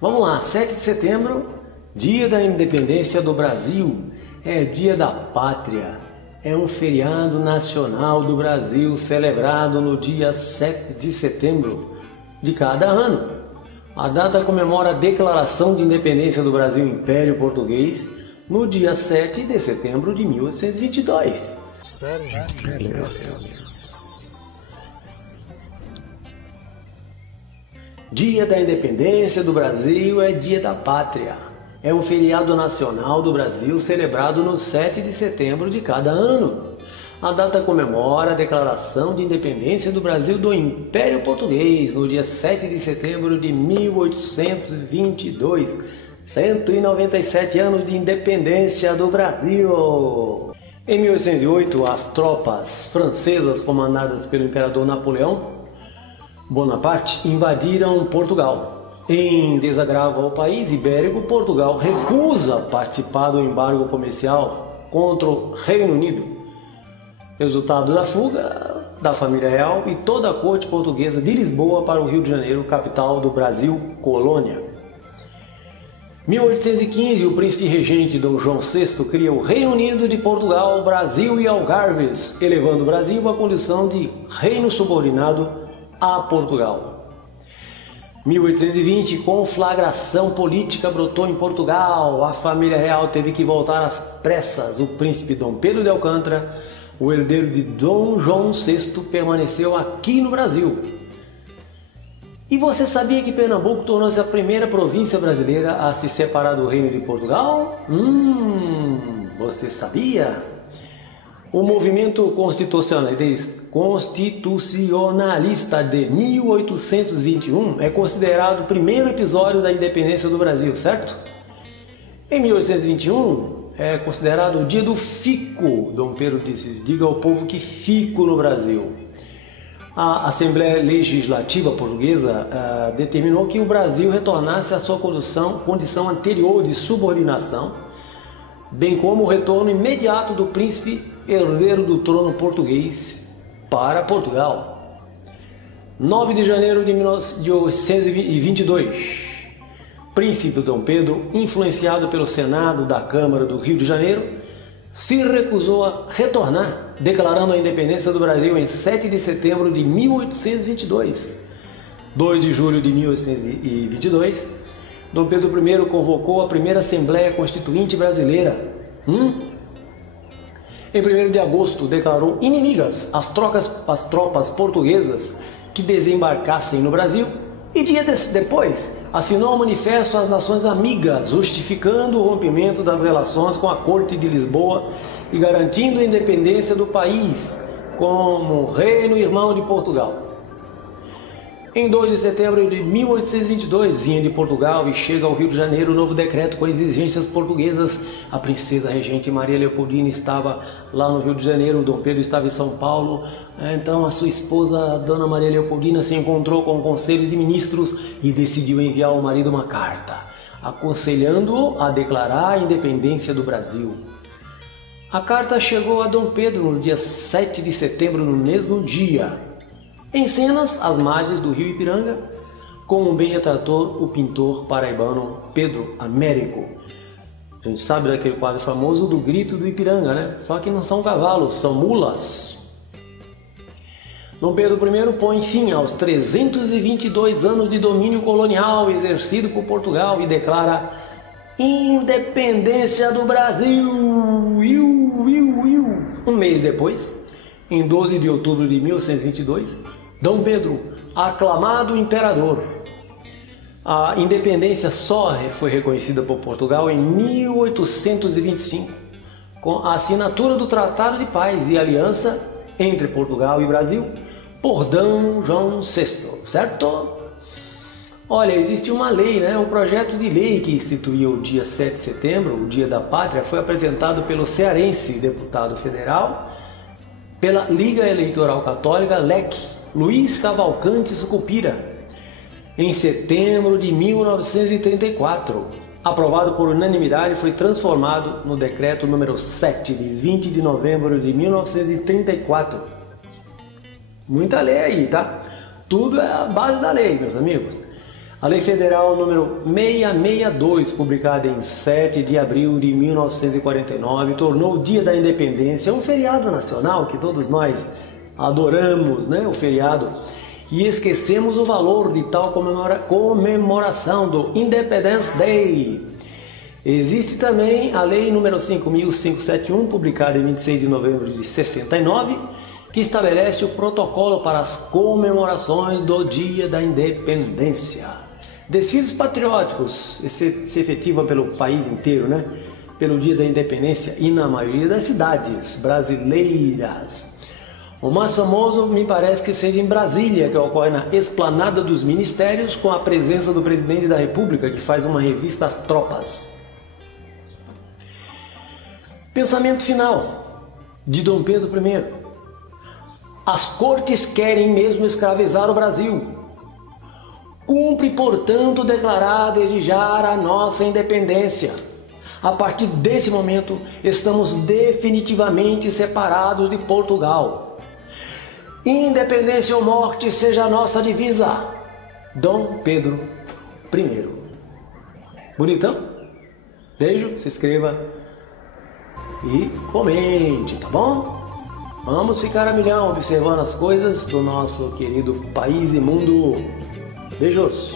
Vamos lá, 7 de setembro, dia da independência do Brasil, é dia da pátria. É um feriado nacional do Brasil celebrado no dia 7 de setembro de cada ano. A data comemora a declaração de independência do Brasil Império Português no dia 7 de setembro de 1822. Dia da Independência do Brasil é dia da pátria. É um feriado nacional do Brasil celebrado no 7 de setembro de cada ano. A data comemora a declaração de independência do Brasil do Império Português no dia 7 de setembro de 1822. 197 anos de independência do Brasil. Em 1808, as tropas francesas comandadas pelo imperador Napoleão Bonaparte invadiram Portugal. Em desagravo ao país ibérico, Portugal recusa participar do embargo comercial contra o Reino Unido. Resultado da fuga da família real e toda a corte portuguesa de Lisboa para o Rio de Janeiro, capital do Brasil, colônia. 1815, o príncipe regente Dom João VI cria o Reino Unido de Portugal, Brasil e Algarves, elevando o Brasil à condição de reino subordinado a Portugal. 1820, conflagração política brotou em Portugal. A família real teve que voltar às pressas. O príncipe Dom Pedro de Alcântara, o herdeiro de Dom João VI, permaneceu aqui no Brasil. E você sabia que Pernambuco tornou-se a primeira província brasileira a se separar do Reino de Portugal? Você sabia? O movimento constitucionalista de 1821 é considerado o primeiro episódio da independência do Brasil, certo? Em 1821 é considerado o dia do fico. Dom Pedro disse: diga ao povo que fico no Brasil. A Assembleia Legislativa Portuguesa determinou que o Brasil retornasse à sua condição anterior de subordinação, bem como o retorno imediato do príncipe herdeiro do trono português para Portugal. 9 de janeiro de 1822, príncipe Dom Pedro, influenciado pelo Senado da Câmara do Rio de Janeiro, se recusou a retornar, declarando a independência do Brasil em 7 de setembro de 1822. 2 de julho de 1822, Dom Pedro I convocou a primeira Assembleia Constituinte Brasileira. Em 1º de agosto, declarou inimigas as tropas portuguesas que desembarcassem no Brasil e dias depois assinou um manifesto às nações amigas, justificando o rompimento das relações com a Corte de Lisboa e garantindo a independência do país como reino irmão de Portugal. Em 2 de setembro de 1822, vinha de Portugal e chega ao Rio de Janeiro o novo decreto com exigências portuguesas. A princesa regente Maria Leopoldina estava lá no Rio de Janeiro, Dom Pedro estava em São Paulo. Então a sua esposa, a Dona Maria Leopoldina, se encontrou com o Conselho de Ministros e decidiu enviar ao marido uma carta, aconselhando-o a declarar a independência do Brasil. A carta chegou a Dom Pedro no dia 7 de setembro, no mesmo dia. Em cenas, às margens do rio Ipiranga, como bem retratou o pintor paraibano Pedro Américo. A gente sabe daquele quadro famoso do Grito do Ipiranga, né? Só que não são cavalos, são mulas. Dom Pedro I põe fim aos 322 anos de domínio colonial exercido por Portugal e declara independência do Brasil. Um mês depois, em 12 de outubro de 1822, Dom Pedro, aclamado imperador. A independência só foi reconhecida por Portugal em 1825, com a assinatura do Tratado de Paz e Aliança entre Portugal e Brasil por Dom João VI, certo? Olha, existe uma lei, um projeto de lei que instituiu o dia 7 de setembro, o Dia da Pátria, foi apresentado pelo cearense deputado federal pela Liga Eleitoral Católica, LEC, Luiz Cavalcante Sucupira, em setembro de 1934. Aprovado por unanimidade, foi transformado no decreto número 7, de 20 de novembro de 1934. Muita lei aí, tá? Tudo é a base da lei, meus amigos. A Lei Federal número 662, publicada em 7 de abril de 1949, tornou o Dia da Independência um feriado nacional que todos nós adoramos, né? O feriado. E esquecemos o valor de tal comemoração do Independence Day. Existe também a Lei número 5.571, publicada em 26 de novembro de 69, que estabelece o protocolo para as comemorações do Dia da Independência. Desfiles patrióticos se efetivam pelo país inteiro, né? Pelo Dia da Independência e na maioria das cidades brasileiras. O mais famoso me parece que seja em Brasília, que ocorre na Esplanada dos Ministérios, com a presença do presidente da República, que faz uma revista às tropas. Pensamento final de Dom Pedro I. As cortes querem mesmo escravizar o Brasil. Cumpre, portanto, declarar desde já a nossa independência. A partir desse momento, estamos definitivamente separados de Portugal. Independência ou morte seja a nossa divisa. Dom Pedro I. Bonitão? Beijo, se inscreva e comente, tá bom? Vamos ficar a milhão observando as coisas do nosso querido país e mundo. Beijos!